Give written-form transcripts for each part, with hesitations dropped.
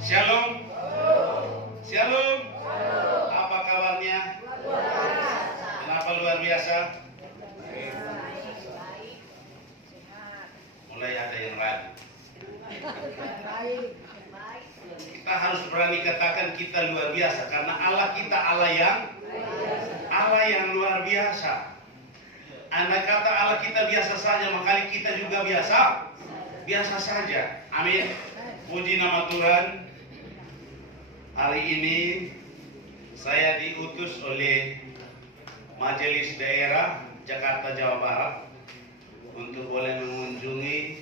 Shalom. Shalom. Apa kabarnya? Kenapa luar biasa? Mulai ada yang ragu. Kita harus berani katakan kita luar biasa karena Allah kita Allah yang luar biasa. Andai kata Allah kita biasa saja, makanya kita juga biasa saja. Amin. Puji nama Tuhan. Hari ini saya diutus oleh Majelis Daerah Jakarta Jawa Barat untuk boleh mengunjungi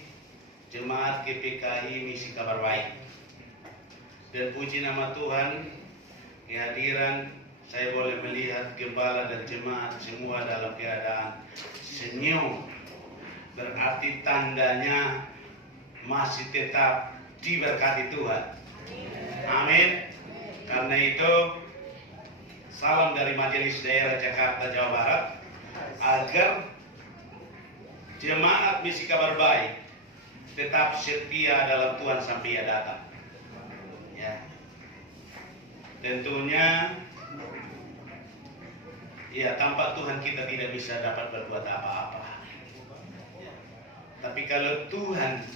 jemaat GPKI Misi Kabar Baik. Dan puji nama Tuhan, kehadiran saya boleh melihat gembala dan jemaat semua dalam keadaan senyum. Berarti tandanya masih tetap diberkati Tuhan. Amin. Karena itu salam dari Majelis Daerah Jakarta Jawa Barat agar jemaat Misi Kabar Baik tetap setia dalam Tuhan sampai ia datang. Ya. Tentunya ya tanpa Tuhan kita tidak bisa dapat berbuat apa-apa. Ya. Tapi kalau Tuhan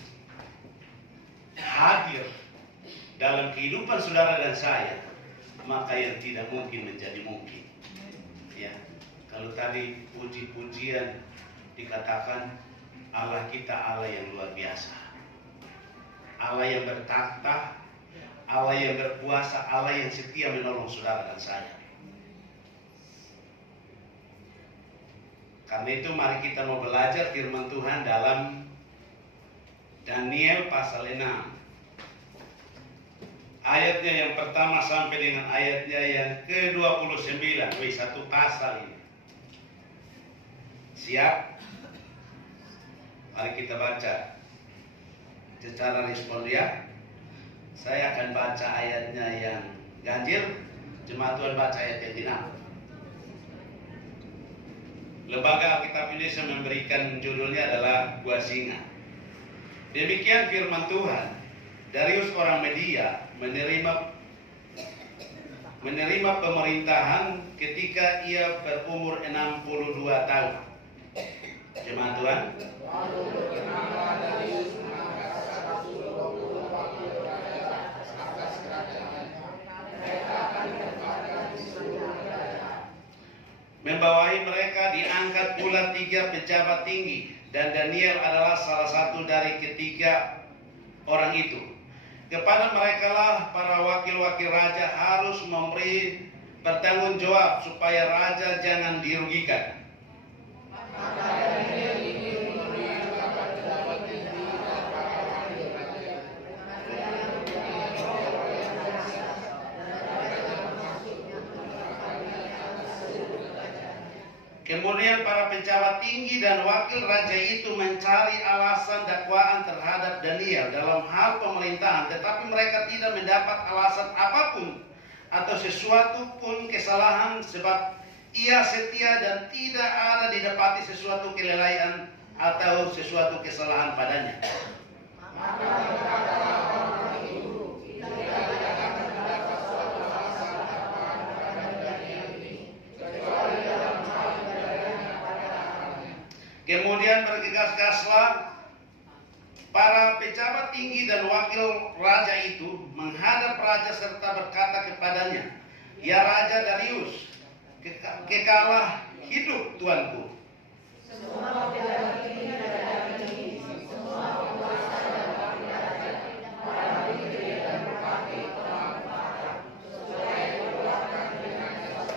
hadir dalam kehidupan saudara dan saya, maka yang tidak mungkin menjadi mungkin. Ya, kalau tadi puji-pujian dikatakan Allah kita Allah yang luar biasa, Allah yang bertakhta, Allah yang berkuasa, Allah yang setia menolong saudara dan saya. Karena itu mari kita mau belajar firman Tuhan dalam Daniel pasal 6. Ayatnya yang pertama sampai dengan ayatnya yang ke-29. Satu pasal ini. Siap? Mari kita baca secara respon ya. Saya akan baca ayatnya yang ganjil, jemaat Tuhan baca ayat yang genap. Lembaga Alkitab Indonesia memberikan judulnya adalah Gua Singa. Demikian firman Tuhan. Darius orang Media menerima pemerintahan ketika ia berumur 62 tahun. Jemaat Tuhan. Membawahi mereka diangkat pula 3 pejabat tinggi, dan Daniel adalah salah satu dari ketiga orang itu. Kepada mereka lah para wakil-wakil raja harus memberi bertanggung jawab supaya raja jangan dirugikan. Kemudian para pejabat tinggi dan wakil raja itu mencari alasan dakwaan terhadap Daniel dalam hal pemerintahan, tetapi mereka tidak mendapat alasan apapun atau sesuatu pun kesalahan, sebab ia setia dan tidak ada didapati sesuatu kelalaian atau sesuatu kesalahan padanya. Kemudian bergegas-gaslah para pejabat tinggi dan wakil raja itu menghadap raja serta berkata kepadanya, "Ya Raja Darius, kekalah hidup tuanku. Semua pejabat tinggi dan raja ini, semua penguasa dan wakil raja, para menteri dan bupati telah berkata, supaya dikeluarkan dengan sesuatu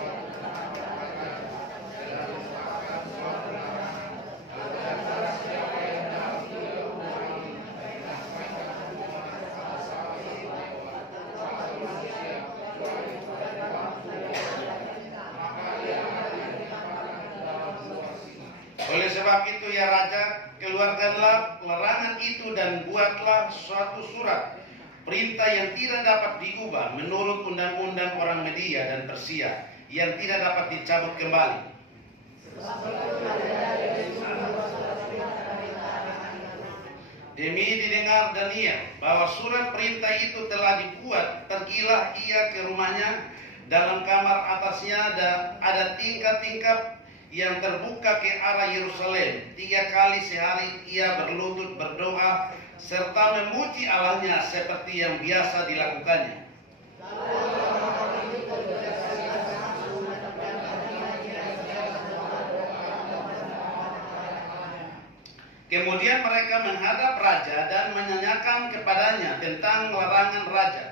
Oleh sebab itu ya Raja, keluarkanlah larangan itu dan buatlah suatu surat perintah yang tidak dapat diubah menurut undang-undang orang Media dan Persia yang tidak dapat dicabut kembali. Demi didengar Daniel bahwa surat perintah itu telah dibuat, pergilah ia ke rumahnya. Dalam kamar atasnya ada tingkap-tingkap yang terbuka ke arah Yerusalem. 3 kali sehari ia berlutut berdoa serta memuji Allahnya seperti yang biasa dilakukannya. Kemudian mereka menghadap raja dan menanyakan kepadanya tentang larangan raja.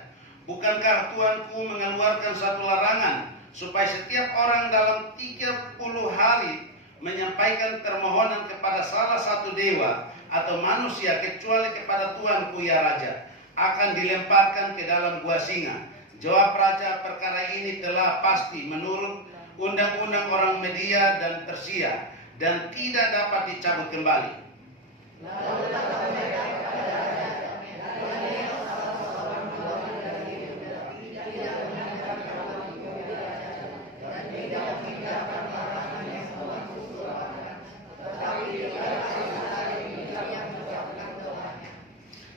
Bukankah Tuanku mengeluarkan satu larangan supaya setiap orang dalam 30 hari menyampaikan permohonan kepada salah satu dewa atau manusia kecuali kepada Tuanku ya raja akan dilemparkan ke dalam gua singa? Jawab raja, perkara ini telah pasti menurut undang-undang orang Media dan Persia dan tidak dapat dicabut kembali. Lalu kata mereka kepada raja, Daniel salah seorang keluarga dari Yehuda tidak meninggalkan orang Yehuda dan tidak meninggalkan larangan yang Tuanku suruhkan, tetapi dia yang menjawabkan doanya.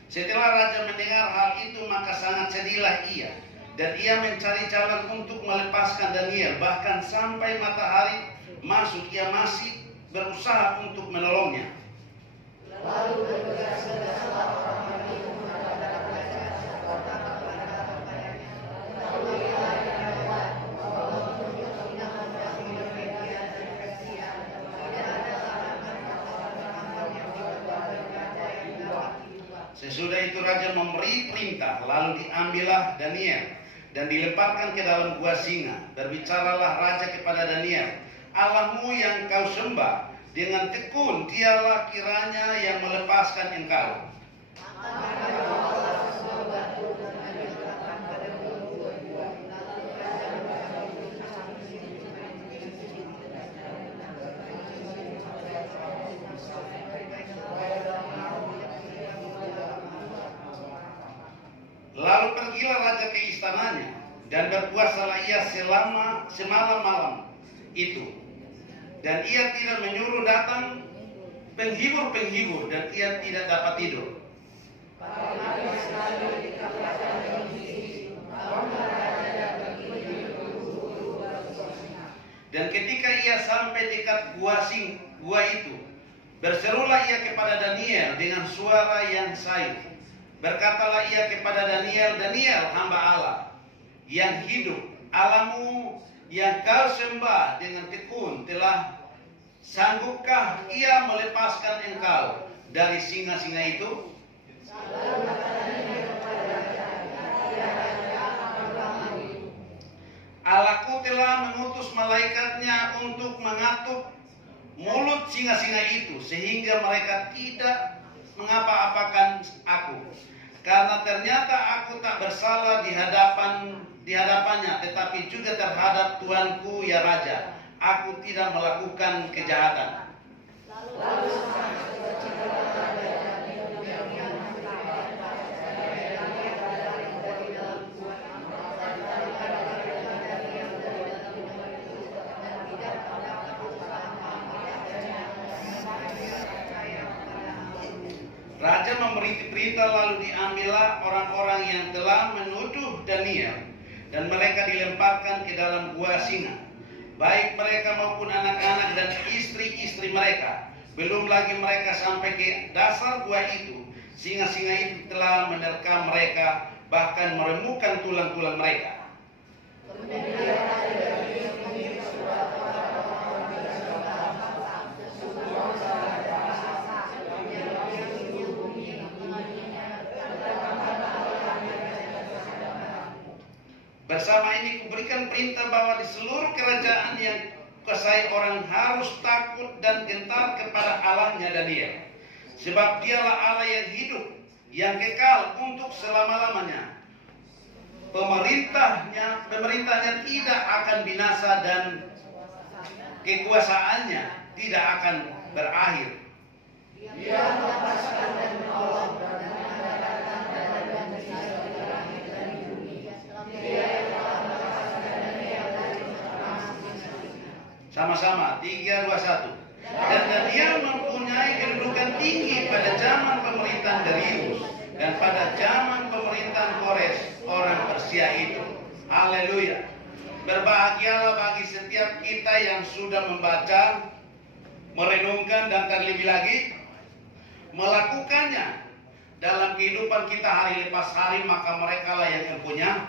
Setelah raja mendengar hal itu maka sangat sedihlah ia, dan ia mencari jalan untuk melepaskan Daniel. Bahkan sampai matahari masuk ia masih berusaha untuk menolongnya. Lalu bergegas-gegaslah orang itu menghadap raja serta berkata kepadanya, ketahuilah yang lewat bahwa untuk undangan kami Media dan Persia tidak ada larangan atau peraturan yang dibuat raja yang dapat diubah. Sesudah itu raja memberi perintah, lalu diambillah Daniel dan dilemparkan ke dalam gua singa. Berbicaralah raja kepada Daniel, Allahmu yang kau sembah dengan tekun, dialah kiranya yang melepaskan engkau. Lalu pergilah raja ke istananya dan berpuasalah ia semalam-malam itu. Dan ia tidak menyuruh datang penghibur-penghibur dan ia tidak dapat tidur. Dan ketika ia sampai dekat gua itu, berserulah ia kepada Daniel dengan suara yang sayu. Berkatalah ia kepada Daniel, Daniel hamba Allah yang hidup, Allahmu yang kau sembah dengan tekun telah sanggupkah ia melepaskan engkau dari singa-singa itu? Allahku telah mengutus malaikatnya untuk mengatuk mulut singa-singa itu sehingga mereka tidak mengapa-apakan aku. Karena ternyata aku tak bersalah di hadapannya, tetapi juga terhadap Tuanku ya Raja, aku tidak melakukan kejahatan. Raja memberi perintah, lalu diambillah orang-orang yang telah menuduh Daniel dan mereka dilemparkan ke dalam gua singa, baik mereka maupun anak-anak dan istri-istri mereka. Belum lagi mereka sampai ke dasar gua itu, singa-singa itu telah menerkam mereka, bahkan meremukkan tulang-tulang mereka. Bersama ini kuberikan perintah bahwa di seluruh kerajaan yang kuasai orang harus takut dan gentar kepada Allahnya Daniel. Sebab dialah Allah yang hidup, yang kekal untuk selama-lamanya. Pemerintahnya tidak akan binasa dan kekuasaannya tidak akan berakhir. Dia melepaskan dan menolong dan mengadakan tanda dan mujizat di langit dan di bumi. Dia yang telah melepaskan Daniel dari singa. Sama-sama, 3, 2, 1. Dan Daniel mempunyai kedudukan tinggi pada zaman pemerintahan pemerintahan Darius dan pada zaman pemerintahan Kores orang Persia itu. Haleluya. Berbahagialah bagi setiap kita yang sudah membaca, merenungkan, dan terlebih lagi melakukannya dalam kehidupan kita hari lepas hari, maka mereka lah yang mempunyai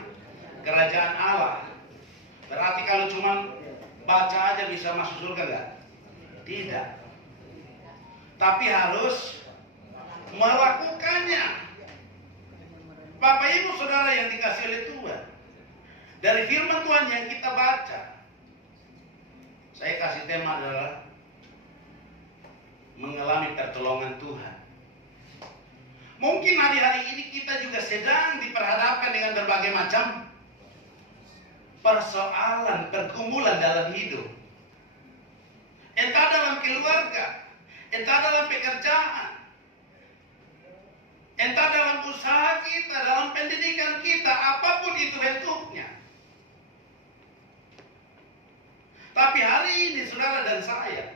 kerajaan Allah. Berarti kalau cuma baca aja bisa masuk surga enggak? Tidak. Tapi harus melakukannya. Bapak Ibu Saudara yang dikasih oleh Tuhan, dari firman Tuhan yang kita baca, saya kasih tema adalah mengalami pertolongan Tuhan. Mungkin hari-hari ini kita juga sedang diperhadapkan dengan berbagai macam persoalan, pergumulan dalam hidup. Entah dalam keluarga, entah dalam pekerjaan, entah dalam usaha kita, dalam pendidikan kita, apapun itu bentuknya. Tapi hari ini saudara dan saya,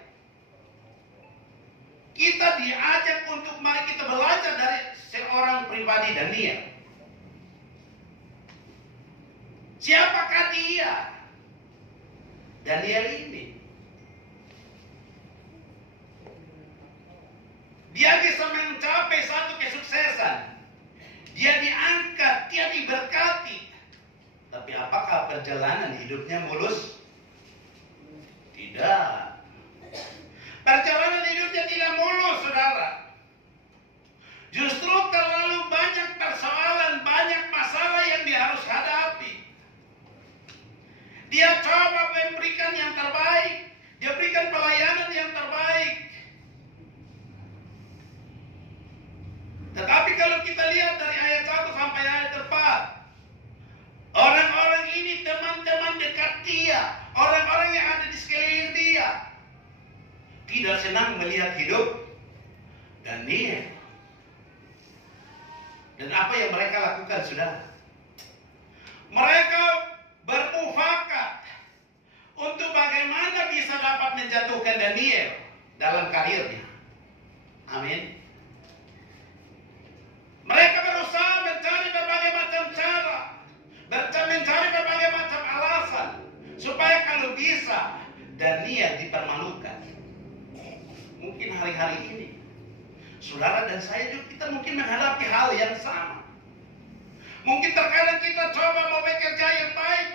kita diajak untuk mari kita belajar dari seorang pribadi Daniel. Siapakah dia? Daniel ini. Dia bisa mencapai satu kesuksesan. Dia diangkat, dia diberkati. Tapi apakah perjalanan hidupnya mulus? Tidak. Perjalanan hidupnya tidak mulus, saudara. Justru terlalu banyak persoalan, banyak masalah yang dia harus hadapi. Dia coba memberikan yang terbaik. Dia berikan pelayanan yang terbaik. Tetapi kalau kita lihat dari ayat 1 sampai ayat 4, orang-orang ini teman-teman dekat dia, orang-orang yang ada di sekeliling dia, tidak senang melihat hidup Daniel. Dan apa yang mereka lakukan, saudara? Mereka bermufakat untuk bagaimana bisa dapat menjatuhkan Daniel dalam karirnya. Amin. Mereka berusaha mencari berbagai macam cara, mencari berbagai macam alasan, supaya kalau bisa Daniel dipermalukan. Mungkin hari-hari ini saudara dan saya juga kita mungkin menghadapi hal yang sama. Mungkin terkadang kita coba mau bekerja yang baik,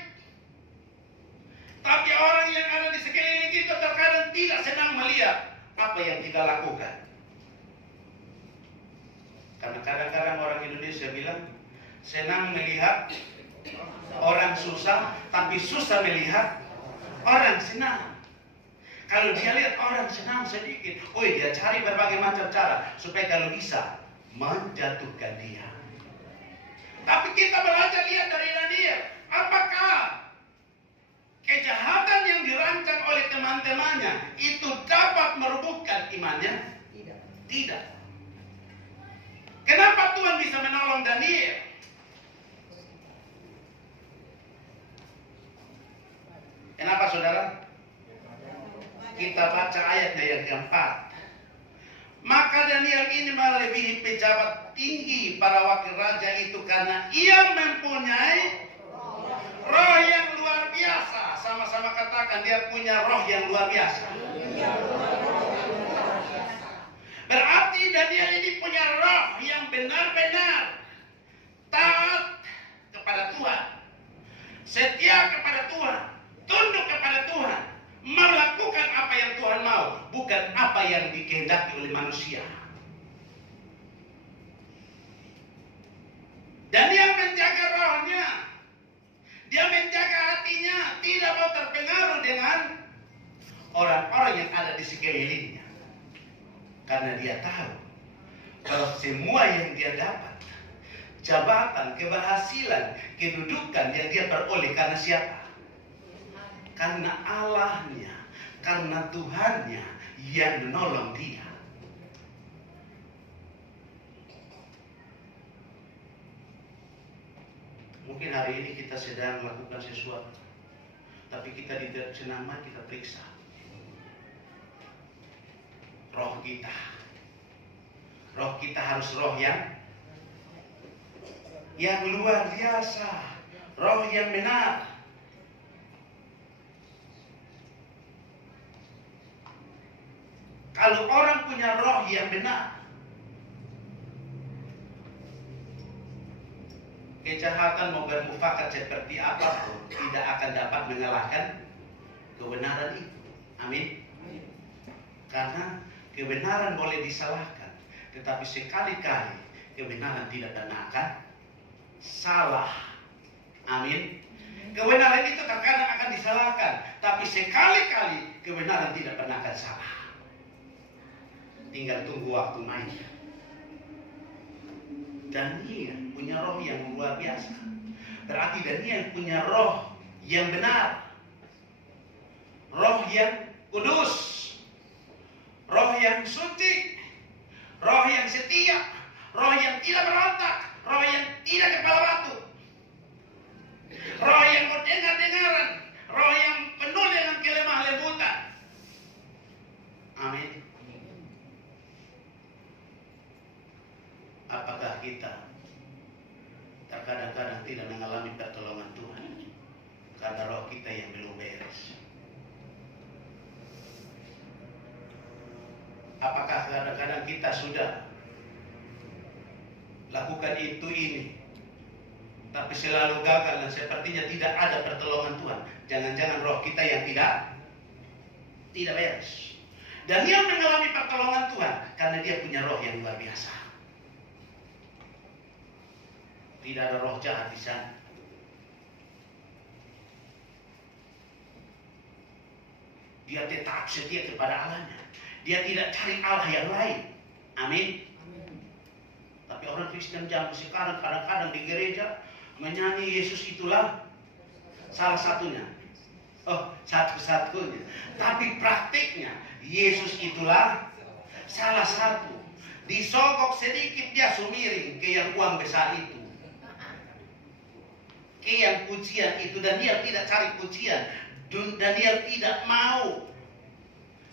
tapi orang yang ada di sekeliling kita terkadang tidak senang melihat apa yang kita lakukan. Karena kadang-kadang orang Indonesia bilang senang melihat orang susah, tapi susah melihat orang senang. Kalau dia lihat orang senang sedikit, dia cari berbagai macam cara supaya kalau bisa menjatuhkan dia. Tapi kita belajar lihat dari Daniel, apakah kejahatan yang dirancang oleh teman-temannya itu dapat merubuhkan imannya? Tidak. Kenapa Tuhan bisa menolong Daniel? Kenapa, saudara? Kita baca ayatnya yang keempat. Maka Daniel ini melebihi pejabat tinggi para wakil raja itu karena ia mempunyai roh yang luar biasa. Sama-sama katakan, dia punya roh yang luar biasa. Berarti Daniel ini punya roh yang benar-benar taat kepada Tuhan, setia kepada Tuhan, tunduk kepada Tuhan, melakukan apa yang Tuhan mau, bukan apa yang dikehendaki oleh manusia. Dan dia menjaga rohnya, dia menjaga hatinya, tidak mau terpengaruh dengan orang-orang yang ada di sekelilingnya. Karena dia tahu kalau semua yang dia dapat, jabatan, keberhasilan, kedudukan yang dia peroleh karena siapa? Karena Allahnya, karena Tuhannya yang menolong dia. Mungkin hari ini kita sedang melakukan sesuatu, tapi kita tidak senang, kita periksa roh kita. Roh kita harus roh yang luar biasa, roh yang benar. Kalau orang punya roh yang benar, kejahatan mau bermufakat seperti apapun tidak akan dapat mengalahkan kebenaran itu. Amin. Karena kebenaran boleh disalahkan, tetapi sekali-kali kebenaran tidak pernah akan salah. Amin. Kebenaran itu terkadang akan disalahkan, tapi sekali-kali kebenaran tidak pernah akan salah. Tinggal tunggu waktu main. Daniel punya roh yang luar biasa. Berarti Daniel punya roh yang benar, roh yang kudus, roh yang suci, roh yang setia, roh yang tidak berontak, roh yang tidak kepala batu, roh yang mau dengar-dengaran, roh yang penuh dengan kelemah lembutan. Amin. Apakah kita terkadang-kadang tidak mengalami pertolongan Tuhan karena roh kita yang belum beres? Apakah kadang-kadang kita sudah lakukan itu ini, tapi selalu gagal dan sepertinya tidak ada pertolongan Tuhan? Jangan-jangan roh kita yang tidak beres. Dan dia mengalami pertolongan Tuhan karena dia punya roh yang luar biasa. Tidak ada roh jahat di sana. Dia tetap setia kepada Allahnya. Dia tidak cari Allah yang lain. Amin. Tapi orang Kristen zaman sekarang kadang-kadang di gereja menyanyi Yesus itulah salah satunya. Oh, satu-satunya. Tapi praktiknya Yesus itulah salah satu. Disogok sedikit dia sumiring ke yang uang besar itu, ke yang pujian itu, dan dia tidak cari pujian, dan dia tidak mau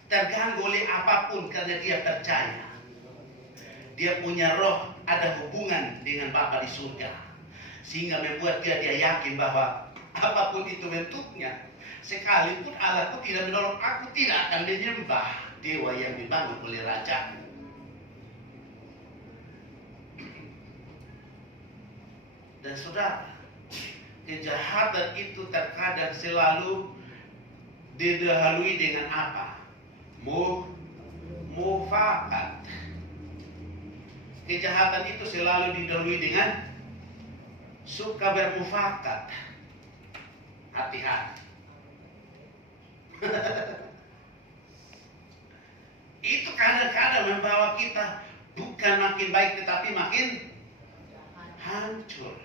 terganggu oleh apapun karena dia percaya dia punya roh, ada hubungan dengan Bapa di surga, sehingga membuat dia yakin bahwa apapun itu bentuknya, sekalipun Allahku tidak menolong, aku tidak akan menyembah dewa yang dibangun oleh raja. Dan saudara, kejahatan itu terkadang selalu didahului dengan apa? Mufakat. Kejahatan itu selalu didahului dengan suka bermufakat. Hati-hati. Itu kadang-kadang membawa kita bukan makin baik tetapi makin hancur.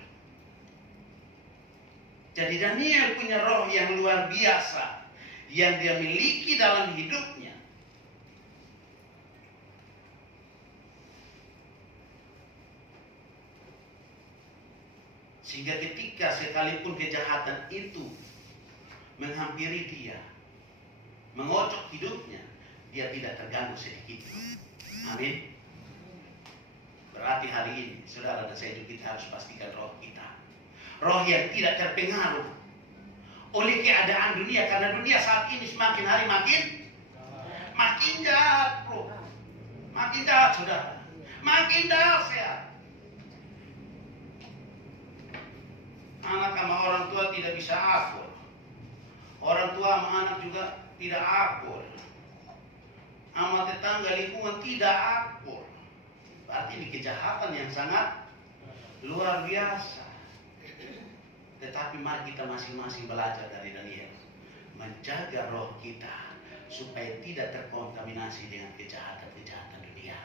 Jadi Daniel punya roh yang luar biasa yang dia miliki dalam hidupnya. Sehingga ketika sekalipun kejahatan itu menghampiri dia, mengocok hidupnya, dia tidak terganggu sedikit. Amin. Berarti hari ini, saudara dan saya juga kita harus pastikan roh kita, roh yang tidak terpengaruh oleh keadaan dunia, karena dunia saat ini semakin hari makin jahat, bro. Makin jahat, saudara. Makin dahsyat. Anak sama orang tua tidak bisa akur. Orang tua sama anak juga tidak akur. Sama tetangga lingkungan tidak akur. Berarti ini kejahatan yang sangat luar biasa. Tetapi mari kita masing-masing belajar dari Daniel, menjaga roh kita supaya tidak terkontaminasi dengan kejahatan-kejahatan dunia.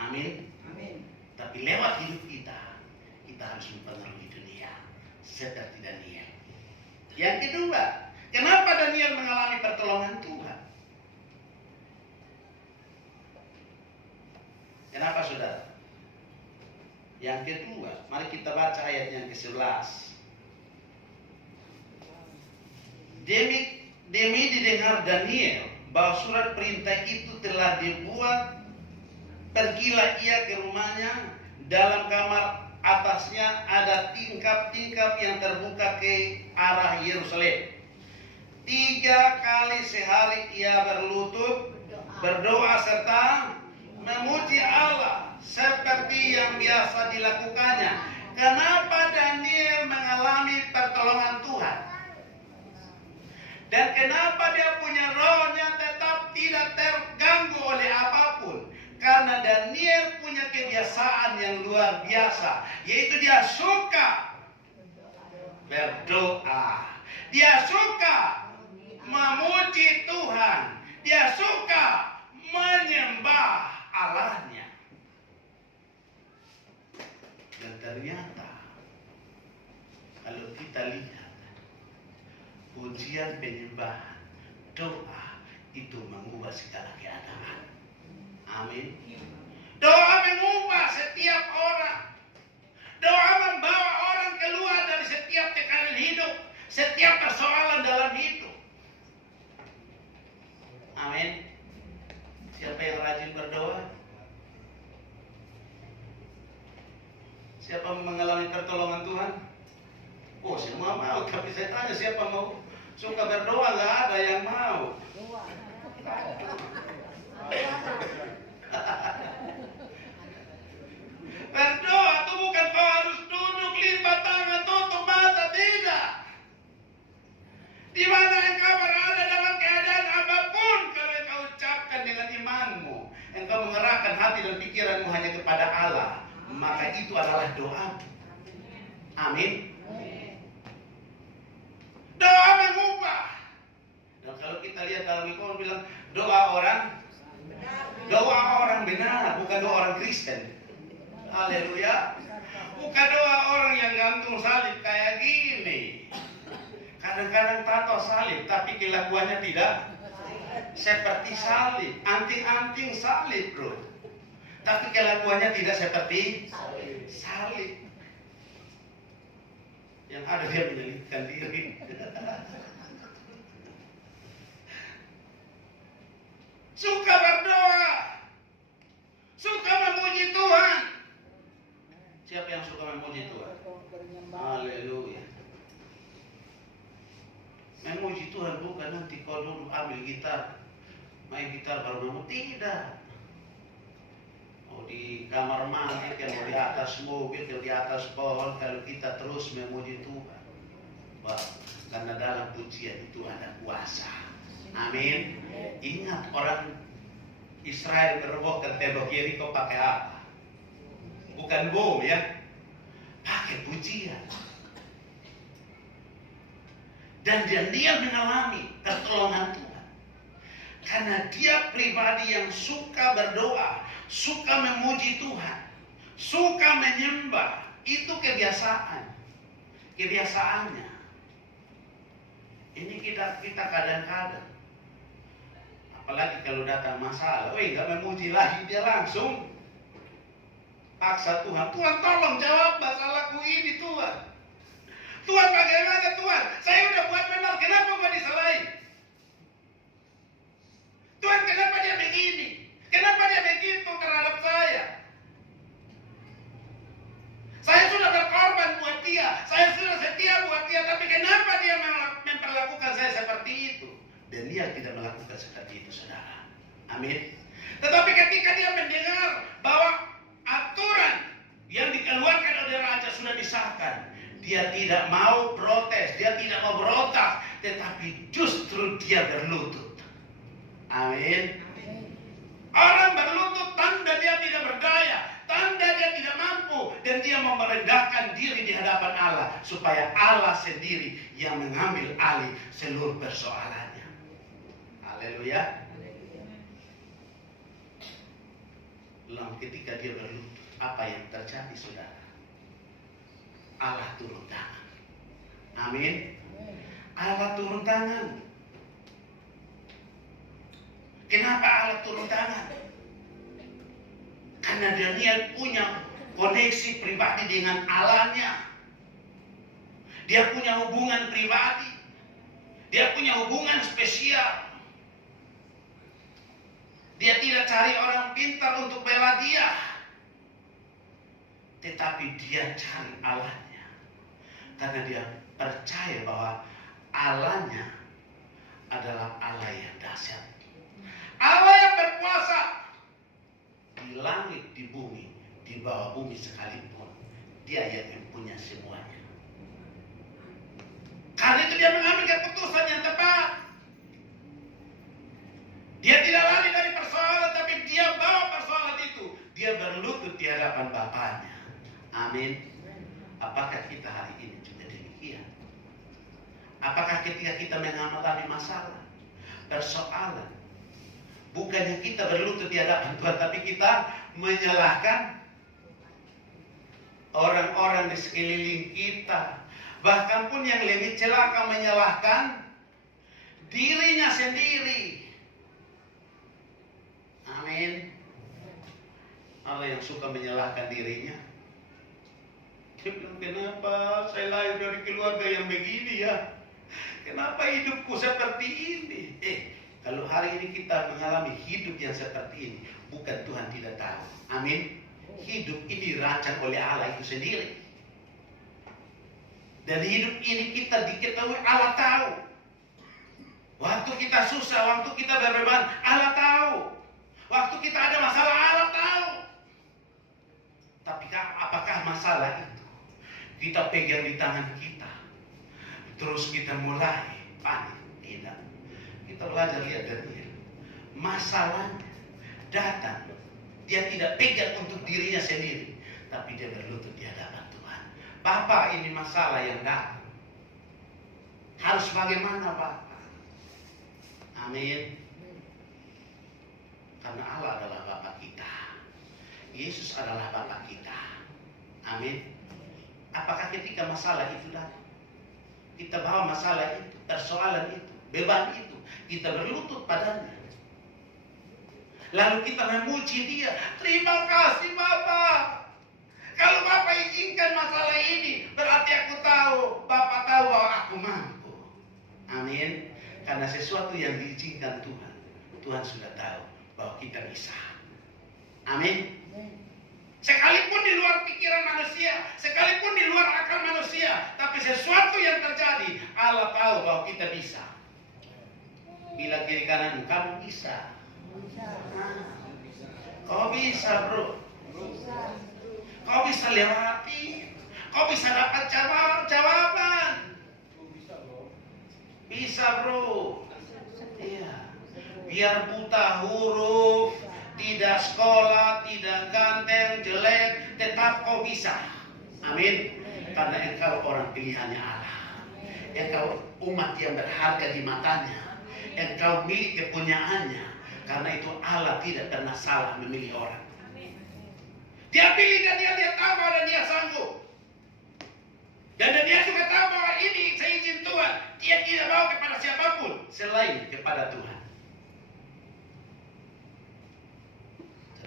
Amin. Amin. Tapi lewat hidup kita harus mempengaruhi dunia seperti Daniel. Yang kedua, kenapa Daniel mengalami pertolongan Tuhan? Kenapa, saudara? Yang kedua, mari kita baca ayat yang ke-11. Demi didengar Daniel bahwa surat perintah itu telah dibuat Pergilah ia ke rumahnya. Dalam kamar atasnya ada tingkap-tingkap yang terbuka ke arah Yerusalem. 3 kali sehari ia berlutut, berdoa serta memuji Allah seperti yang biasa dilakukannya. Kenapa Daniel mengalami pertolongan Tuhan? Dan kenapa dia punya rohnya tetap tidak terganggu oleh apapun? Karena Daniel punya kebiasaan yang luar biasa, yaitu dia suka berdoa. Dia suka memuji Tuhan. Dia suka menyembah Allahnya. Dan ternyata kalau kita lihat pujian, penyembahan, doa itu mengubah segala keadaan. Amin. Doa mengubah setiap orang. Doa membawa orang keluar dari setiap tekanan hidup, setiap persoalan dalam hidup. Amin. Siapa yang rajin berdoa? Siapa mengalami pertolongan Tuhan? Oh, semua mau. Tapi saya tanya, siapa mau suka berdoa? Gak ada yang mau. Berdoa itu bukan kau harus duduk, lipat tangan, tutup mata, tidak. Di mana engkau berada dalam keadaan apapun, kalau engkau ucapkan dengan imanmu, engkau mengerahkan hati dan pikiranmu hanya kepada Allah, maka itu adalah doa. Amin. Doa mengubah. Dan kalau kita lihat dalam Al-Quran bilang doa orang benar, bukan doa orang Kristen. Haleluya. Bukan doa orang yang gantung salib kayak gini. Kadang-kadang tato salib, tapi kelakuannya tidak seperti salib. Anting-anting salib, bro. Tapi kelakuannya tidak seperti salib. Yang ada dia menyelidikkan diri. Suka berdoa, suka memuji Tuhan. Siapa yang suka memuji Tuhan? Haleluya. Memuji Tuhan bukan nanti kau dulu ambil gitar, main gitar baru memuji. Tidak. Mau di kamar mandi, kalau di atas mobil, kalau di atas pohon, kalau kita terus memuji Tuhan. Wah, karena dalam pujian itu ada kuasa. Amin. Ingat orang Israel merobohkan tembok Yeriko pakai apa? Bukan bom ya, pakai pujian. Dan dia mengalami pertolongan Tuhan karena dia pribadi yang suka berdoa, suka memuji Tuhan, suka menyembah. Itu kebiasaannya. Ini kita kadang-kadang, apalagi kalau datang masalah, nggak memuji lagi, dia langsung paksa Tuhan. Tuhan tolong jawab masalahku ini Tuhan. Tuhan bagaimana Tuhan? Saya udah buat benar, kenapa mau disalahin? Tuhan kenapa dia begini? Kenapa dia begitu terhadap saya? Saya sudah berkorban buat dia, saya sudah setia buat dia, tapi kenapa dia memperlakukan saya seperti itu? Dan dia tidak melakukan seperti itu, saudara. Amin. Tetapi ketika dia mendengar bahwa aturan yang dikeluarkan oleh raja sudah disahkan, dia tidak mau protes, dia tidak mau berontak, tetapi justru dia berlutut. Amin. Orang berlutut tanda dia tidak berdaya, tanda dia tidak mampu, dan dia mau merendahkan diri di hadapan Allah supaya Allah sendiri yang mengambil alih seluruh persoalannya. Haleluya. Lalu ketika dia berlutut, apa yang terjadi, saudara? Allah turun tangan. Amin. Allah turun tangan. Kenapa Allah turun tangan? Karena Daniel punya koneksi pribadi dengan Allahnya. Dia punya hubungan pribadi. Dia punya hubungan spesial. Dia tidak cari orang pintar untuk bela dia, tetapi dia cari Allahnya. Karena dia percaya bahwa Allahnya adalah Allah yang dahsyat, Allah yang berkuasa di langit, di bumi, di bawah bumi sekalipun. Dia yang punya semuanya. Karena itu dia mengambil keputusan yang tepat. Dia tidak lari dari persoalan, tapi dia bawa persoalan itu. Dia berlutut di hadapan Bapaknya. Amin. Apakah kita hari ini juga demikian? Apakah ketika kita mengalami masalah, persoalan, bukannya kita berlutut di hadapan Tuhan, tapi kita menyalahkan orang-orang di sekeliling kita. Bahkan pun yang lebih celaka, menyalahkan dirinya sendiri. Amin. Allah yang suka menyalahkan dirinya. Dia bilang, kenapa saya lahir dari keluarga yang begini ya? Kenapa hidupku seperti ini? Kalau hari ini kita mengalami hidup yang seperti ini, bukan Tuhan tidak tahu. Amin. Hidup ini dirancang oleh Allah itu sendiri. Dan hidup ini kita diketahui Allah tahu. Waktu kita susah, waktu kita berbeban, Allah tahu. Waktu kita ada masalah, Allah tahu. Tapi apakah masalah itu kita pegang di tangan kita, terus kita mulai panik? Tidak. Kita belajar lihat dari dia. Masalahnya datang, dia tidak pegang untuk dirinya sendiri, tapi dia berlutut di hadapan Tuhan. Bapak, ini masalah yang datang. Harus bagaimana Bapak? Amin. Karena Allah adalah Bapa kita. Yesus adalah Bapa kita. Amin. Apakah ketika masalah itu datang, kita bawa masalah itu, persoalan itu, beban itu, kita berlutut padanya, lalu kita memuji dia, terima kasih Bapak. Kalau Bapak izinkan masalah ini, berarti aku tahu, Bapak tahu bahwa aku mampu. Amin. Karena sesuatu yang diizinkan Tuhan, Tuhan sudah tahu bahwa kita bisa. Amin. Sekalipun di luar pikiran manusia, sekalipun di luar akal manusia, tapi sesuatu yang terjadi, Allah tahu bahwa kita bisa. Bila kiri kanan, kamu bisa. Kau bisa bro. Kau bisa lewati. Kau bisa dapat jawaban. Bisa bro. Iya. Biar buta huruf, tidak sekolah, tidak ganteng, jelek, tetap kau bisa. Amin. Karena engkau orang pilihannya Allah. Engkau umat yang berharga di matanya. Engkau milik kepunyaannya. Karena itu Allah tidak pernah salah memilih orang. Dia pilih dan dia tahu bahwa dia sanggup. Dan dia juga tahu bahwa ini seizin Tuhan. Dia tidak mau kepada siapapun selain kepada Tuhan.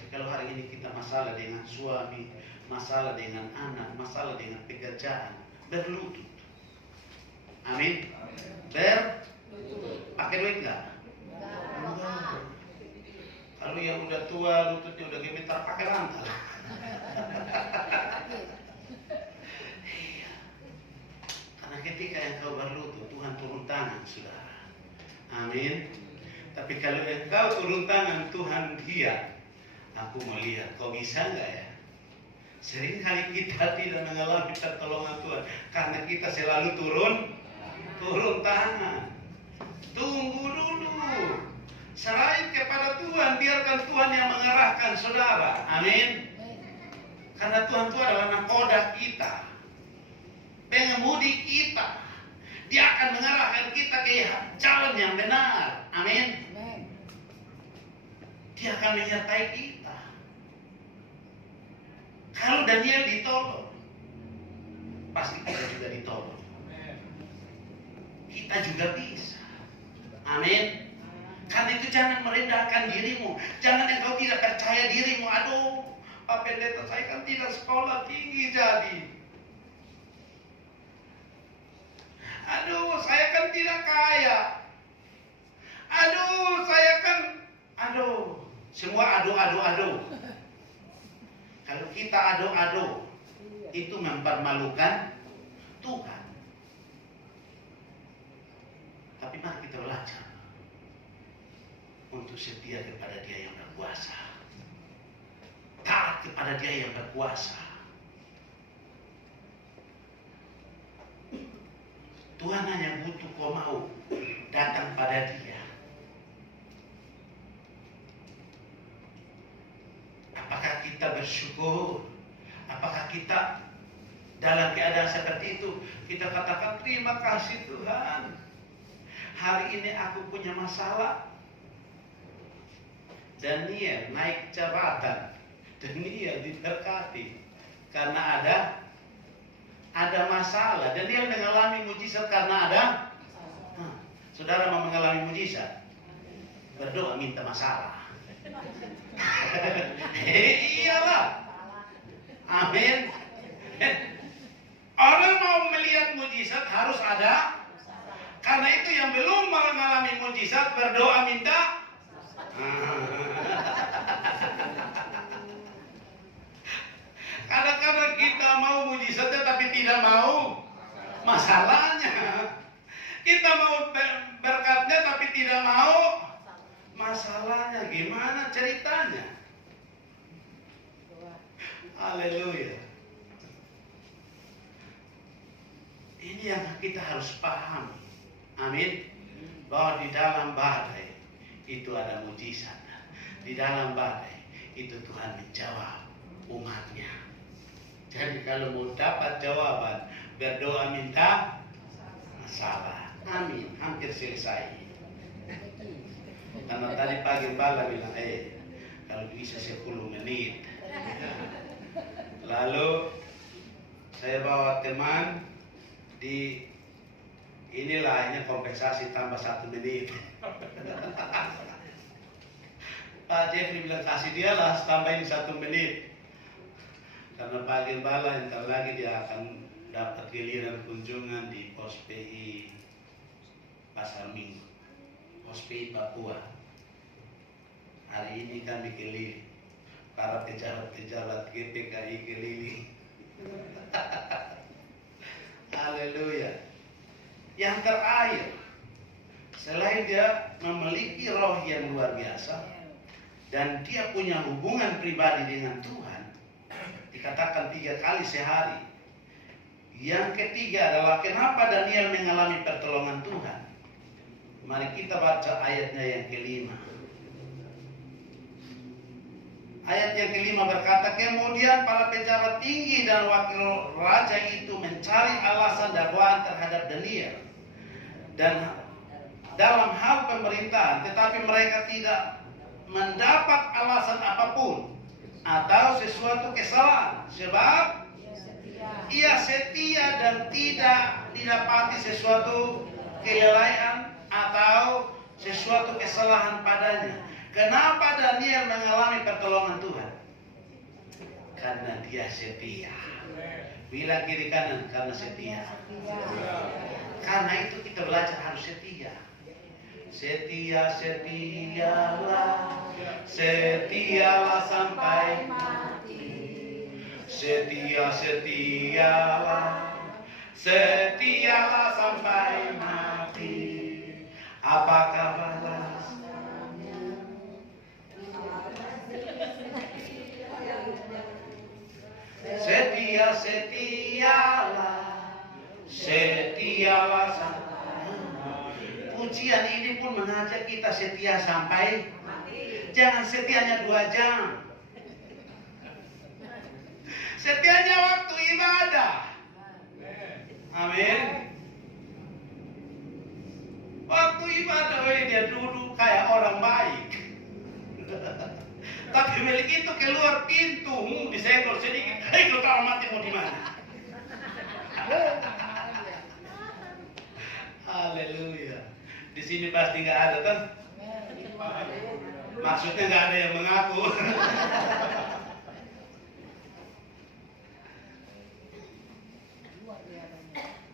Kalau hari ini kita masalah dengan suami, masalah dengan anak, masalah dengan pekerjaan, berlutut. Amin. Pakai duit nggak? Enggak. Kalau yang udah tua, lututnya udah gemetar, pakai rantal. Iya. Karena ketika engkau berlutut, Tuhan turun tangan, saudara. Amin. Tapi kalau engkau turun tangan, Tuhan diam. Aku melihat, kau bisa nggak ya? Seringkali kita tidak mengalami pertolongan Tuhan karena kita selalu turun tangan. Tunggu dulu, serahin kepada Tuhan, biarkan Tuhan yang mengarahkan saudara. Amin. Karena Tuhan itu adalah nakoda kita, pengemudi kita. Dia akan mengarahkan kita ke jalan yang benar. Amin. Dia akan menyertai kita. Kalau Daniel ditolong, pasti kita juga ditolong. Kita juga bisa. Amin. Karena itu jangan merendahkan dirimu. Jangan engkau tidak percaya dirimu. Aduh, Pak Pendeta saya kan tidak sekolah tinggi jadi. Aduh, saya kan tidak kaya. Aduh, ado-ado. Itu mempermalukan Tuhan. Tapi mari kita belajar untuk setia kepada Dia yang berkuasa. Taat kepada Dia yang berkuasa. Tuhan hanya butuh kau mau datang pada Dia. Apakah kita bersyukur? Apakah kita dalam keadaan seperti itu kita katakan terima kasih Tuhan, hari ini aku punya masalah. Daniel naik jabatan, Daniel diberkati karena ada masalah. Daniel mengalami mujizat karena ada. Saudara mau mengalami mujizat? Berdoa minta masalah. Iyalah. Amin. Orang mau melihat mujizat harus ada. Karena itu yang belum mengalami mujizat berdoa minta. Kadang-kadang kita mau mujizatnya tapi tidak mau masalahnya. Kita mau berkatnya tapi tidak mau masalahnya. Gimana ceritanya? Haleluya. Ini yang kita harus pahami. Amin. Bahwa di dalam badai itu ada mujizat. Di dalam badai itu Tuhan menjawab umatnya. Jadi kalau mau dapat jawaban, berdoa minta masalah. Amin. Hampir selesai. Karena tadi pagi Bala bilang, kalau bisa 10 menit. Lalu saya bawa teman di inilah ini kompensasi tambah 1 menit. Pak Jeffrey bilang kasih dia lah tambahin 1 menit. Karena Pak Gembala entar lagi dia akan dapat giliran kunjungan di Pos PI Pasar Minggu, Pos PI Papua. Hari ini kami keliling, para pejabat-pejabat GPKI keliling. Haleluya. Yang terakhir, selain dia memiliki roh yang luar biasa dan dia punya hubungan pribadi dengan Tuhan, dikatakan 3 kali sehari. Yang ketiga adalah kenapa Daniel mengalami pertolongan Tuhan. Mari kita baca ayatnya yang kelima. Ayat yang kelima berkata, kemudian para pejabat tinggi dan wakil raja itu mencari alasan dakwaan terhadap Daniel dan dalam hal pemerintahan, tetapi mereka tidak mendapat alasan apapun atau sesuatu kesalahan, sebab ia setia dan tidak didapati sesuatu kelalaian atau sesuatu kesalahan padanya. Kenapa Daniel mengalami pertolongan Tuhan? Karena dia setia. Bila kiri kanan, karena setia. Karena itu kita belajar harus setia. Setia, setialah, setialah sampai mati. Setia, setialah, setialah sampai mati. Apakah balas? Setia, setialah, setialah sampai. Pujian ini pun mengajak kita setia sampai. Jangan setianya 2 jam. Setianya waktu ibadah. Amin. Waktu ibadah, dia duduk kayak orang baik. Tapi milik itu keluar pintu, disenggol sedikit. Kalau kalau mati mau di mana? Haleluya. Di sini pasti nggak ada kan? Maksudnya nggak ada yang mengaku.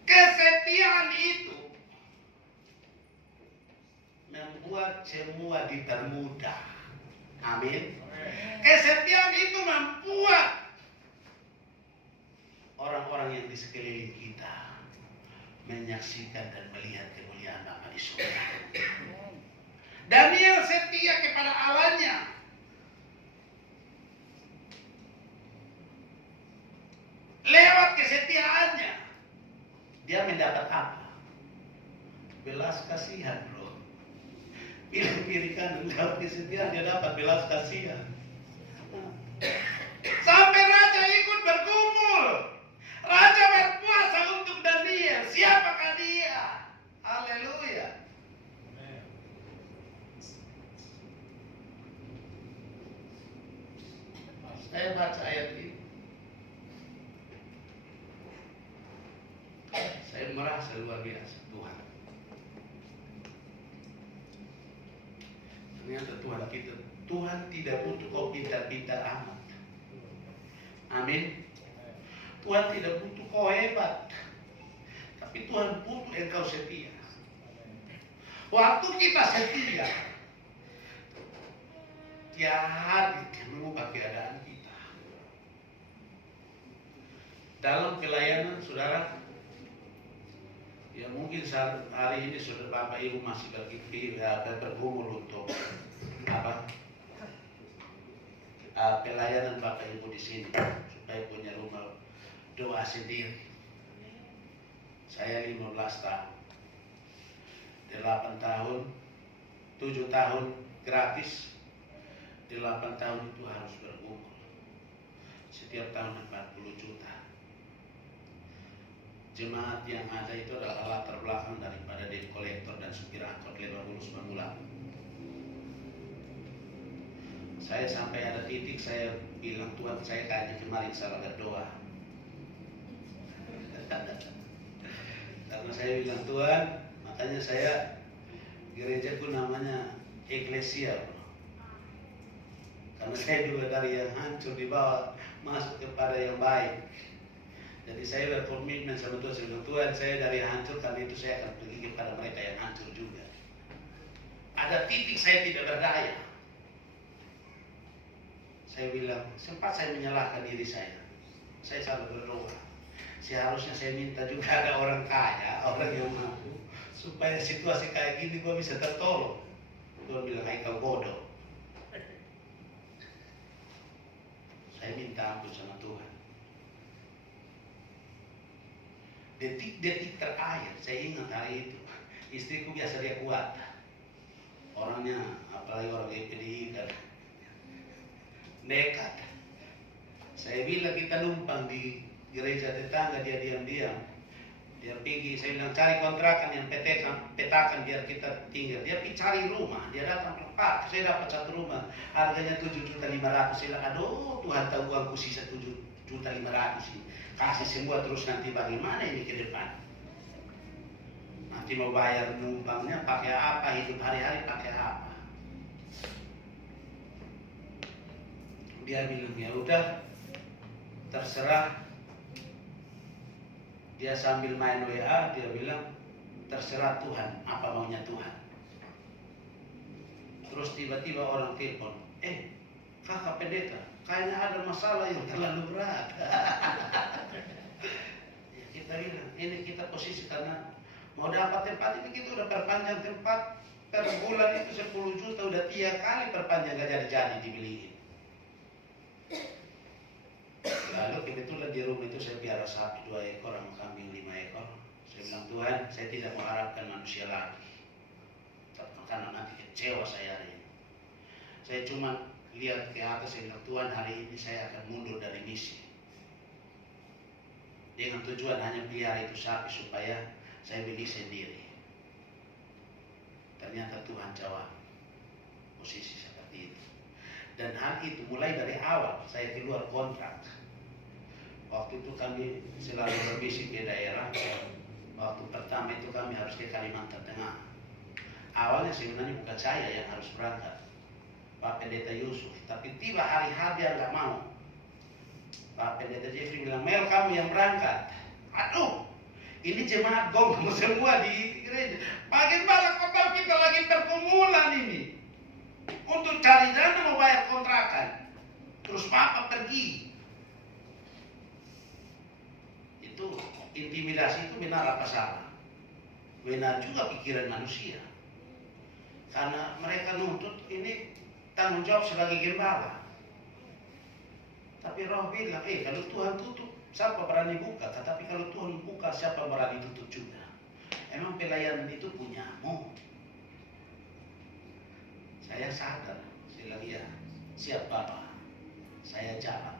Kesetiaan itu membuat semua dipermudah. Amin. Kesetiaan itu membuat orang-orang yang di sekeliling kita menyaksikan dan melihat kemuliaan Bapa di surga. Daniel setia kepada Allahnya. Lewat kesetiaannya, dia mendapat apa? Belas kasihan, bro. Pilih kanan, lewat kesetiaan dia dapat belas kasihan. Sampai raja ikut bergumul. Raja berpuasa untuk Daniel. Siapakah dia? Haleluya. Saya baca ayat ini, saya merasa luar biasa. Tuhan, ternyata Tuhan tidak butuh kau pintar-pintar amat. Amin. Tuhan tidak butuh kau hebat, tapi Tuhan butuh engkau setia. Waktu kita setia, Dia hadir mengubah keadaan kita. Dalam pelayanan, saudara, ya mungkin saat hari ini saudara Bapak Ibu masih berpikir bergumul untuk pelayanan Bapak Ibu di sini supaya punya rumah doa sendiri. Saya 15 tahun, 8 tahun, 7 tahun gratis, 8 tahun itu harus bergumul. Setiap tahun 40 juta. Jemaat yang ada itu adalah latar belakang daripada debt collector dan supir angkot lebar bulus Bangulan. Saya sampai ada titik saya bilang, Tuhan, saya kayaknya kemarin salah berdoa. Karena saya bilang, Tuhan, makanya saya gerejaku namanya Eklesia. Karena saya juga dari yang hancur dibawa masuk kepada yang baik. Jadi saya berkomitmen sama Tuhan, saya bilang, Tuhan, saya dari yang hancur, karena itu saya akan pergi kepada mereka yang hancur juga. Ada titik saya tidak berdaya. Saya bilang, sempat saya menyalahkan diri saya. Saya salah berdoa. Seharusnya saya minta juga ada orang kaya, orang yang mampu, supaya situasi kayak gini gue bisa tertolong. Tuhan bilang, hai kau bodoh. Saya minta ampun sama Tuhan. Detik-detik terakhir, saya ingat hari itu, istriku biasa dia kuat. Orangnya, apalagi orang EPDI kan, nekat. Saya bilang kita numpang di gereja tetangga, dia diam-diam. Dia pergi, saya bilang cari kontrakan yang petakan biar kita tinggal. Dia pergi cari rumah, dia datang, Pak, saya dapat satu rumah, harganya 7.500.000. Saya bilang, aduh Tuhan tahu uangku sisa 7.500.000 ini. Kasih semua terus nanti bagaimana ini ke depan? Nanti mau bayar numpangnya pakai apa, hidup hari-hari pakai apa? Dia bilang, ya udah, terserah. Dia sambil main WA, dia bilang, terserah Tuhan, apa maunya Tuhan. Terus tiba-tiba orang telepon, kakak pendeta, kayaknya ada masalah yang terlalu berat. Ya, kita bilang, ini kita posisi karena mau dapat tempat ini, kita udah perpanjang tempat per bulan itu 10 juta, udah 3 kali perpanjang gak jadi-jadi dibeliin. Lalu kebetulan di rumah itu saya piara sapi 2 ekor, sama kambing 5 ekor. Saya bilang, Tuhan, saya tidak mengharapkan manusia lagi, karena nanti kecewa saya hari ini. Saya cuma lihat ke atas, saya bilang, Tuhan, hari ini saya akan mundur dari misi. Dengan tujuan hanya pelihara itu sapi supaya saya beli sendiri. Ternyata Tuhan jawab posisi seperti itu. Dan hal itu mulai dari awal saya keluar kontrak. Waktu itu kami selalu berbisik di daerah. Waktu pertama itu kami harus ke Kalimantan Tengah. Awalnya sebenarnya bukan saya yang harus berangkat, Pak Pendeta Yusuf. Tapi tiba hari H dia nggak mau. Pak Pendeta Jeffrey bilang, Mel, kamu yang berangkat. Aduh, ini jemaat gong semua di gereja. Bagaimana kau tahu kita lagi pergumulan ini? Untuk cari dana mau bayar kontrakan. Terus Bapak pergi. Itu intimidasi itu benar apa salah? Benar juga pikiran manusia. Karena mereka nuntut ini tanggung jawab sebagai gembala. Tapi Roh bilang, kalau Tuhan tutup, siapa berani buka? Tetapi kalau Tuhan buka, siapa berani tutup juga? Emang pelayanan itu punyamu. Saya sadar, saya bilang ya, siap Bapak, saya jalan.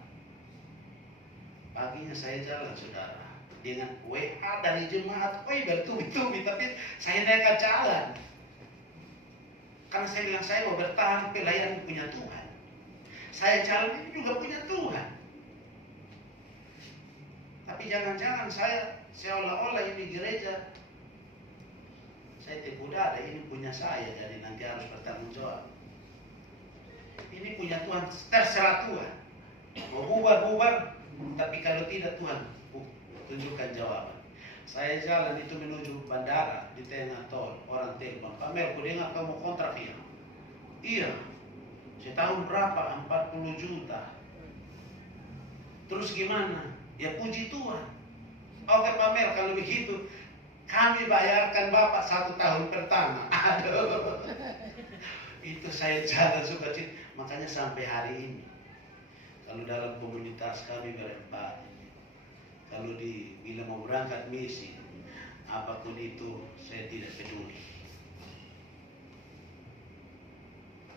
Paginya saya jalan, saudara, dengan WA dari jemaat, bertubi-tubi, tapi saya nekat jalan. Karena saya bilang, saya mau bertahan, pelayanan punya Tuhan. Saya jalan ini juga punya Tuhan. Tapi jangan-jangan saya seolah-olah ini gereja, saya tipu daya, ini punya saya, jadi nanti harus bertanggung jawab. Ini punya Tuhan, terserah Tuhan. Mau bubar-bubar, tapi kalau tidak Tuhan tunjukkan jawaban. Saya jalan itu menuju bandara di tengah tol, orang telepon, Pak Mel, ku dengar kamu kontrak ya? Iya. Setahun berapa? 40 juta. Terus gimana? Ya puji Tuhan. Oke Pak Mel, kalau begitu kami bayarkan Bapak 1 tahun pertama. Aduh. Itu saya jalan sukacita. Makanya sampai hari ini, kalau dalam komunitas kami berempat, kalau bila mau berangkat misi, apapun itu saya tidak peduli.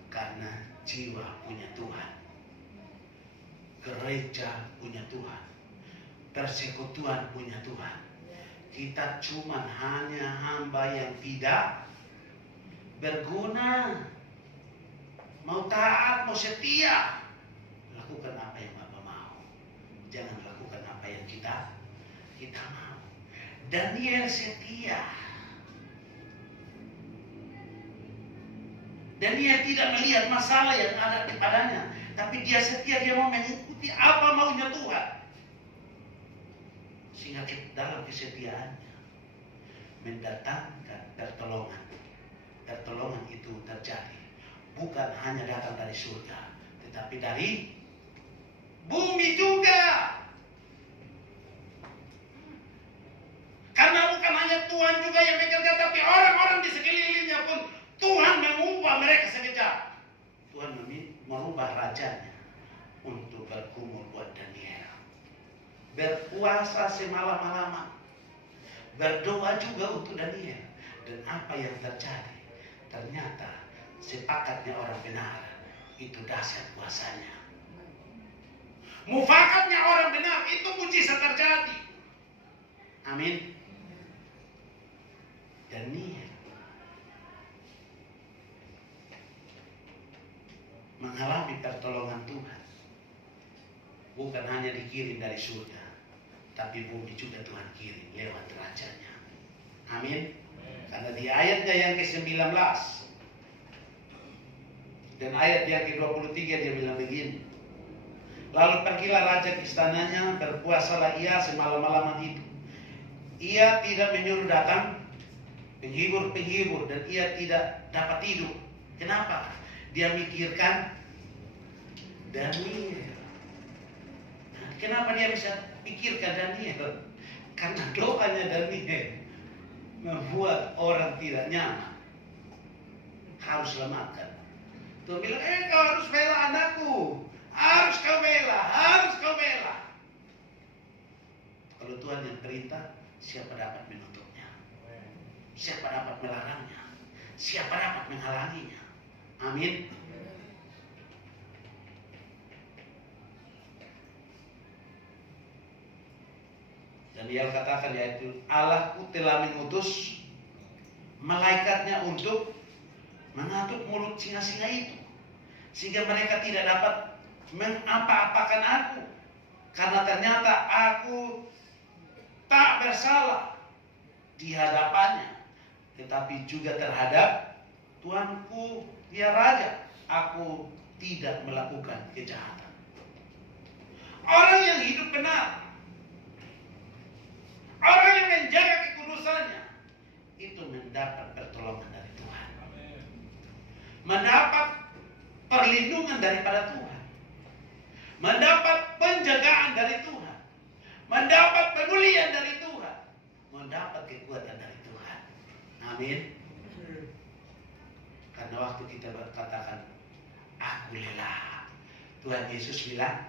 Karena jiwa punya Tuhan, gereja punya Tuhan, persekutuan punya Tuhan. Kita cuma hanya hamba yang tidak berguna. Mau taat, mau setia, lakukan apa yang Bapak mau. Jangan lakukan apa yang kita mau. Daniel setia. Dan dia tidak melihat masalah yang ada di padanya, tapi dia setia, dia mau mengikuti apa maunya Tuhan. Sehingga dalam kesetiaannya mendatangkan pertolongan. Pertolongan itu terjadi bukan hanya datang dari surga, tetapi dari bumi juga. Karena bukan hanya Tuhan juga yang bekerja, tapi orang-orang di sekelilingnya pun Tuhan mengubah mereka sekejap. Tuhan merubah rajanya untuk berkumur buat Daniel. Berpuasa semalam-malaman. Berdoa juga untuk Daniel. Dan apa yang terjadi? Ternyata sepakatnya orang benar itu dahsyat kuasanya. Mufakatnya orang benar itu mujizat terjadi. Amin. Daniel mengalami pertolongan Tuhan. Bukan hanya dikirim dari surga, tapi bumi juga Tuhan kirim lewat rajanya. Amin. Karena di ayatnya yang ke-19 dan ayat yang ke-23 dia bilang begini. Lalu pergilah raja ke istananya, berpuasalah ia semalam-malaman itu. Ia tidak menyuruh datang penghibur-penghibur dan ia tidak dapat tidur. Kenapa? Dia mikirkan Daniel. Kenapa dia bisa pikirkan Daniel? Karena doanya Daniel membuat orang tidak nyaman. Harus selamatkan. Tuhan bilang, kau harus bela anakku. Harus kau bela, harus kau bela. Kalau Tuhan yang perintah, siapa dapat menutupnya? Siapa dapat melarangnya? Siapa dapat menghalanginya? Amin. Dan dia katakan yaitu Allahku telah mengutus malaikatnya untuk mengatur mulut singa-singa itu, sehingga mereka tidak dapat mengapa-apakan aku, karena ternyata aku tak bersalah di hadapannya, tetapi juga terhadap Tuanku dia Raja, aku tidak melakukan kejahatan. Orang yang hidup benar, orang yang menjaga kekudusannya, itu mendapat pertolongan dari Tuhan. Mendapat perlindungan daripada Tuhan. Mendapat penjagaan dari Tuhan. Mendapat pemulihan Amin. Karena waktu kita berkatakan, aku lelah, Tuhan Yesus bilang,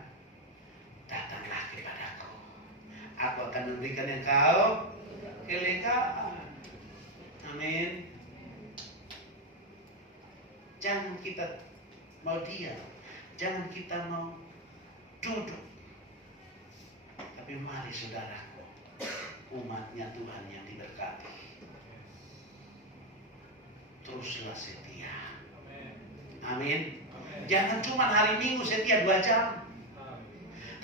datanglah kepadaku, aku akan memberikan engkau kelegaan. Amin. Jangan kita mau diam, jangan kita mau duduk. Tapi mari saudaraku, umatnya Tuhan yang diberkati, teruslah setia. Amin. Jangan cuma hari Minggu setia 2 jam.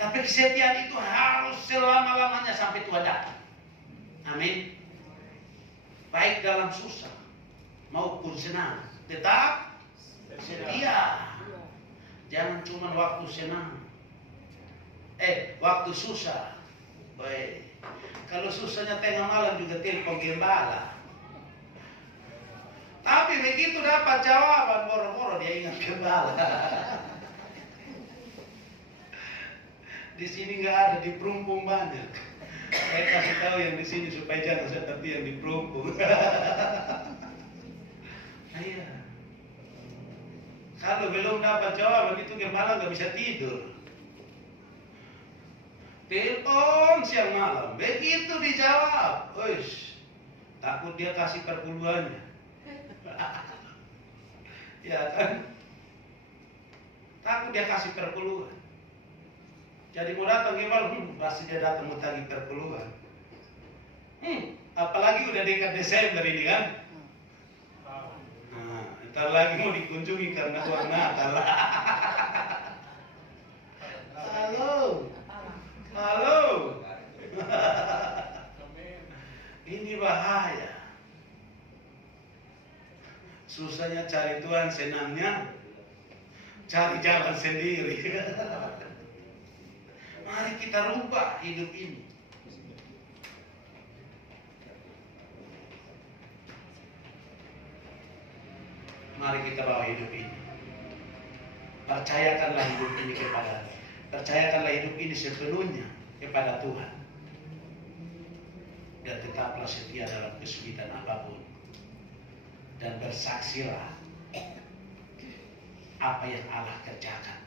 Tapi kesetiaan itu harus selama-lamanya sampai Tuhan datang. Amin. Baik dalam susah maupun senang, tetap setia. Jangan cuma waktu senang. Waktu susah. Baik. Kalau susahnya tengah malam juga telepon gembala. Tapi begitu dapat jawaban, boro-boro dia ingat gembala. Di sini nggak ada, di Perumpung banyak. Saya kasih tahu yang di sini supaya jangan seperti yang di Perumpung. Iya. Kalau belum dapat jawaban itu gembala nggak bisa tidur. Telepon siang malam, begitu dijawab, uish, takut dia kasih perpuluhannya. Ya kan? Takut dia kasih perpuluhan. Jadi mau datang gembala, pasti dia datang mau tagih perpuluhan. Apalagi udah dekat Desember ini kan? Nah, ntar lagi mau dikunjungi karena uang Natal. Halo. Ini bahaya. Susahnya cari Tuhan, senangnya cari jalan sendiri. Mari kita rubah hidup ini. Mari kita bawa hidup ini. Percayakanlah hidup ini kepada, percayakanlah hidup ini sepenuhnya kepada Tuhan. Dan tetaplah setia dalam kesulitan apapun. Dan bersaksilah apa yang Allah kerjakan.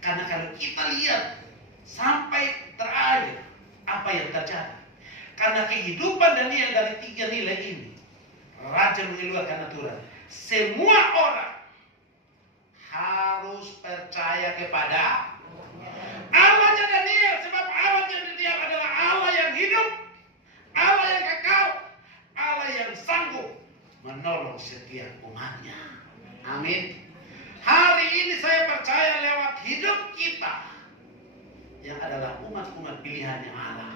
Karena kalau kita lihat sampai terakhir apa yang terjadi, karena kehidupan Daniel dari 3 nilai ini, Raja mengeluarkan aturan, semua orang harus percaya kepada Allahnya Daniel, sebab Allahnya Daniel adalah Allah yang hidup, Allah yang kekal, Allah yang sanggup menolong setiap umatnya. Amin. Hari ini saya percaya lewat hidup kita yang adalah umat-umat pilihannya Allah.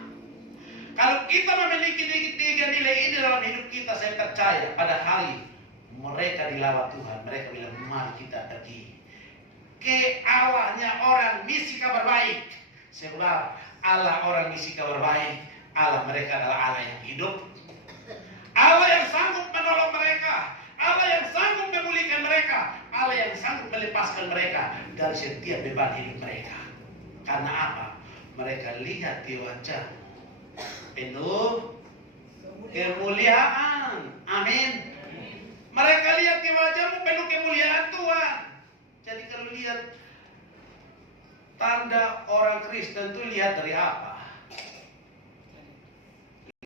Kalau kita memiliki 3 nilai ini dalam hidup kita, saya percaya pada hari mereka dilawat Tuhan, mereka bilang, mari kita pergi ke Allahnya orang misi kabar baik. Sebab Allah orang misi kabar baik, Allah mereka adalah Allah yang hidup, Allah yang sanggup menolong mereka, Allah yang sanggup memulihkan mereka, Allah yang sanggup melepaskan mereka dari setiap beban hidup mereka. Karena apa? Mereka lihat di wajah penuh kemuliaan. Amin. Mereka lihat di wajahmu penuh kemuliaan Tuhan. Jadi kalau lihat tanda orang Kristen itu lihat dari apa?